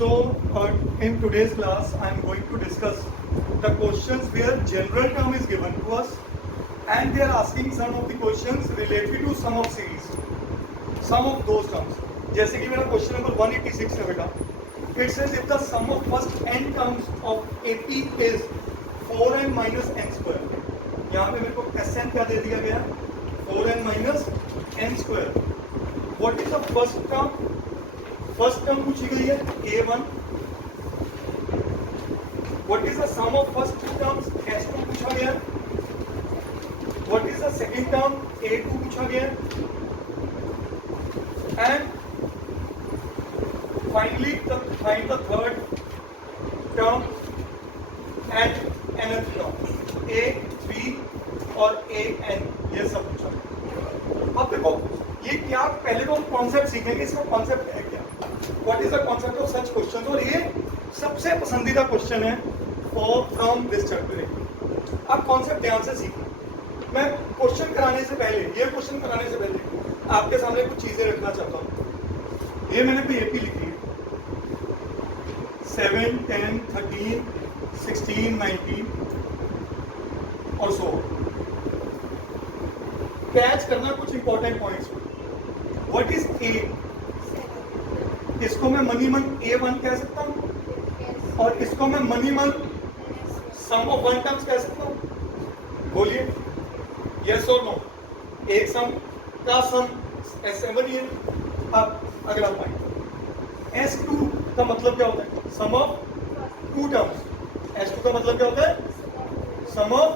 In today's class, I am going to discuss the questions where general term is given to us, and they are asking some of the questions related to sum of series, sum of those terms. जैसे कि मेरा question number 186 है बेटा. It says if the sum of first n terms of AP is 4n minus n square. यहाँ पे मेरे को Sn क्या दे दिया गया? 4n minus n square. What is the first term? First term पूछी गई है a1. What is the sum of first two terms? s2 पूछा गया. What is the second term? a2 पूछा गया. And finally find the third term and nth term a3 और an. ये सब पूछा. अब देखो ये क्या, पहले तो कॉन्सेप्ट सीखेंगे. इसका कॉन्सेप्ट है क्या? What is the concept of such questions? और ये सबसे पसंदीदा क्वेश्चन है फ्रॉम दिस चैप्टर. आप कॉन्सेप्ट ध्यान से सीखें. मैं क्वेश्चन कराने से पहले, ये क्वेश्चन कराने से पहले आपके सामने कुछ चीजें रखना चाहता हूँ. ये मैंने पे एपी लिखी है 7, 10, 13, 16, 19 और सो. कैच करना कुछ important points. What is a? इसको मैं मनी मन A1 कह सकता हूँ और इसको मैं मनी मन सम ऑफ वन टर्म्स कह सकता हूँ. बोलिए यस और नो. एक सम का सम S7 ही है. अब अगला पॉइंट, S2 का मतलब क्या होता है? सम ऑफ टू टर्म्स. S2 का मतलब क्या होता है? सम ऑफ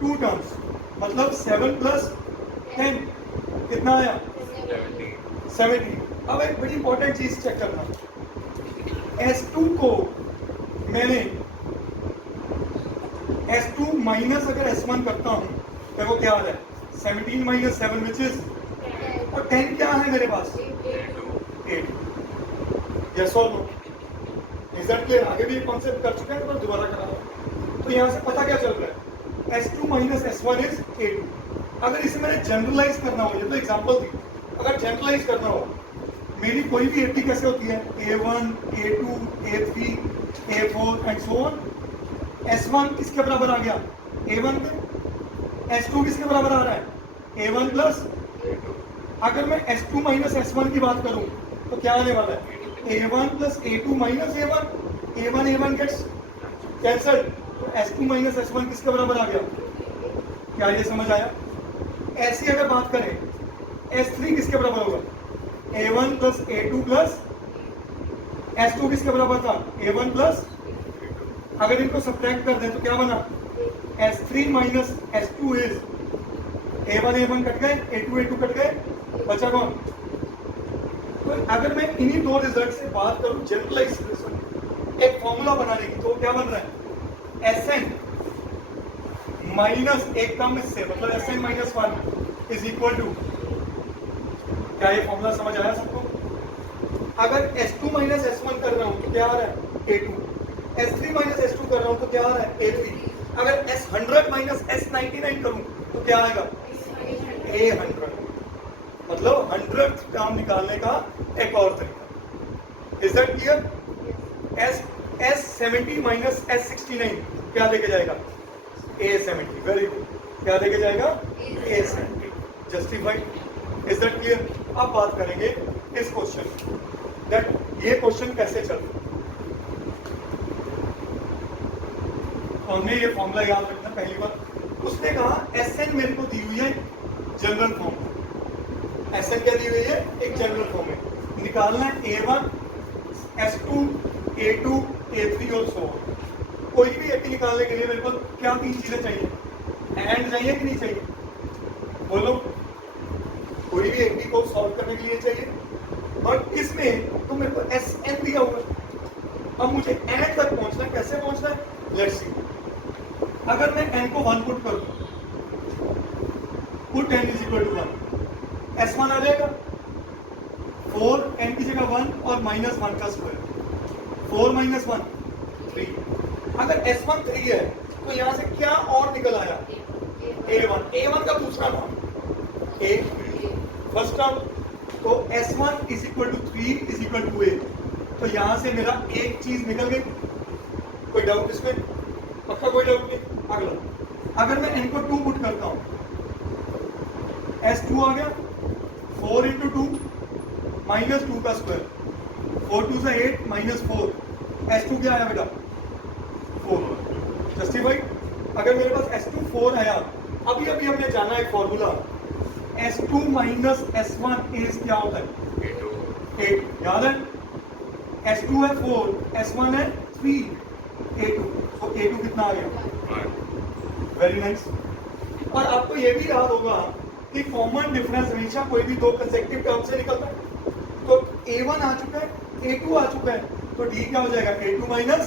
टू टर्म्स. मतलब 7 प्लस 10 कितना आया? 70. अब एक बड़ी इंपॉर्टेंट चीज चेक करना. S2 को मैंने S2 माइनस अगर S1 करता हूं तो वो क्या आ रहा है? 17 माइनस 7 विच इज, और 10 क्या है मेरे पास? 8. यस और नो? Is that clear? आगे भी कॉन्सेप्ट कर चुके हैं तो दोबारा करा रहा हूं. तो यहां से पता क्या चल रहा है? S2 minus S1 is 8. अगर इसे मैंने जनरलाइज करना हो, ये तो एग्जाम्पल थी, अगर जनरलाइज करना हो मेरी कोई भी एपी कैसे होती है? A1, A2, A3, A4 and so on. S1 किसके बराबर आ गया? A1 पे. S2 किसके बराबर आ रहा है? A1 plus. अगर मैं S2 माइनस S1 की बात करूं तो क्या आने वाला है? A1 plus A2 minus A1. A1 gets cancelled. तो S2 माइनस S1 किसके बराबर आ गया? क्या ये समझ आया? ऐसी अगर बात करें S3 किसके बराबर होगा? A1 plus A2 plus S2 किसके बराबर था? A1 plus. अगर इनको सब्ट्रैक्ट कर दें तो क्या बना? S3 minus S2 is A1 cut गए, A2 कट गए, बचा कौन? तो अगर मैं इन्हीं दो रिजल्ट से बात करूं जनरलाइज एक फॉर्मूला बनाने की, तो क्या बन रहा है? Sn माइनस एक कम इससे, मतलब Sn minus 1 is equal to. क्या ये फॉर्मूला समझ आया सबको? अगर S2 माइनस S1 कर रहा हूं तो क्या आ रहा है? A2. S3 माइनस S2 कर रहा हूं तो क्या आ रहा है? A3. अगर S100 माइनस S99 करूं तो क्या आएगा? A100. मतलब 100th टर्म निकालने का एक और तरीका. Is that clear? S70 minus S69 क्या देके जाएगा? A70. Very good. क्या देके जाएगा? A70. Justified. Is that clear? अब बात करेंगे इस क्वेश्चन दैट ये क्वेश्चन कैसे चल रहा है. हमें ये फॉर्मूला याद रखना. पहली बार उसने कहा Sn मेरे को दी हुई है जनरल फॉर्म. Sn क्या दी हुई है? एक जनरल फॉर्म है. निकालना है A1, S2, A2, A3 और सो ऑन. कोई भी एपी निकालने के लिए मेरे को क्या तीन चीजें चाहिए? एंड चाहिए कि नहीं चाहिए? बोलो. कोई भी एपी को सॉल्व करने के लिए चाहिए. बट इसमें तो मेरे को Sn दिया हुआ. अब मुझे एंड तक पहुंचना है. कैसे पहुंचना है? Let's see. अगर मैं n को 1 पुट करूं, put n is equal to 1, S1 आ जाएगा 4, n की जगह 1 और माइनस 1 का स्क्वायर. 4 माइनस 1 3. अगर S1 3 है तो यहां से क्या और निकल आया? A1 का दूसरा नाम A. फर्स्ट टर्म तो S1 is equal to 3 is equal to A. तो यहाँ से मेरा एक चीज निकल गई, कोई डाउट इसमें? पक्का कोई डाउट नहीं? अगला, अगर मैं n को 2 पुट करता हूँ, S2 आ गया, 4 इंटू 2 माइनस 2 का स्क्वायर, 4 2 से 8 माइनस 4, S2 क्या आया बेटा? 4। जस्टिफाइड। अगर मेरे पास S2 4 आया, अभी अभी हमने जाना एक formula, S2 minus S1 is क्या होता है? 8। याद है? S2 है 4, S1 है 3, A2, तो A2 कितना आ गया? Very nice. और आपको ये भी याद होगा कि कॉमन डिफरेंस हमेशा कोई भी दो कंसेक्टिव टर्म से निकलता है। तो A1 आ चुका है, A2 आ चुका है, तो D क्या हो जाएगा? A2 माइनस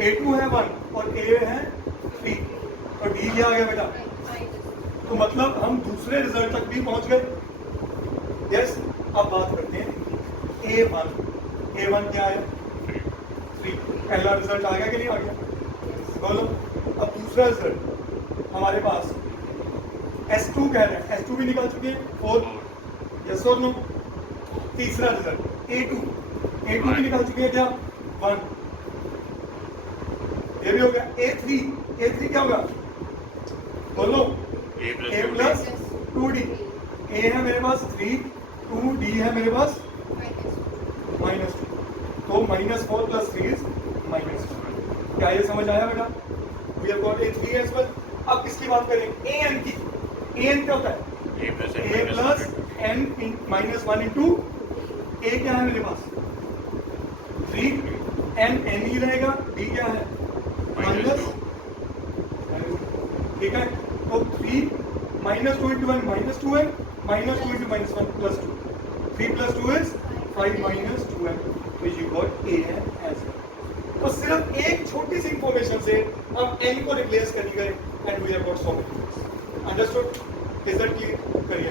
A2 है 1 और A है 3, तो D क्या आ गया बेटा? तो मतलब हम दूसरे रिजल्ट तक भी पहुंच गए। यस। अब बात करते हैं A1 क्या आया? 3। पहला रिजल्ट आ गया कि नहीं आ गया? बोलो। अब दूसरा रिजल्ट हमारे पास S2 कह रहे हैं, S2 भी निकाल चुके हैं 4, यस और नो। तीसरा रिजल्ट A2 भी निकाल चुके हैं क्या? 1, ये भी हो गया। A3 क्या होगा? बोलो। A प्लस 2D, A है मेरे पास 3, 2D है मेरे पास -2, तो -4 प्लस 3 इज -2। क्या ये समझ आया बेटा? We have got A3 as well. अब किसकी बात करें? AN की। AN क्या होता है? A plus n -1 into A क्या है मेरे पास? 3, n ही रहेगा, D क्या है? माइनस, ठीक है। तो 3 -2 इंटू 1 -2 है, -2 इंटू -1 +2, 3 + 2 इज 5 -2 है, तो यू गॉट AN एज। तो सिर्फ एक छोटी सी इंफॉर्मेशन से हम n को रिप्लेस कर गए and we have got so many. Understood? Is that clear? करिए।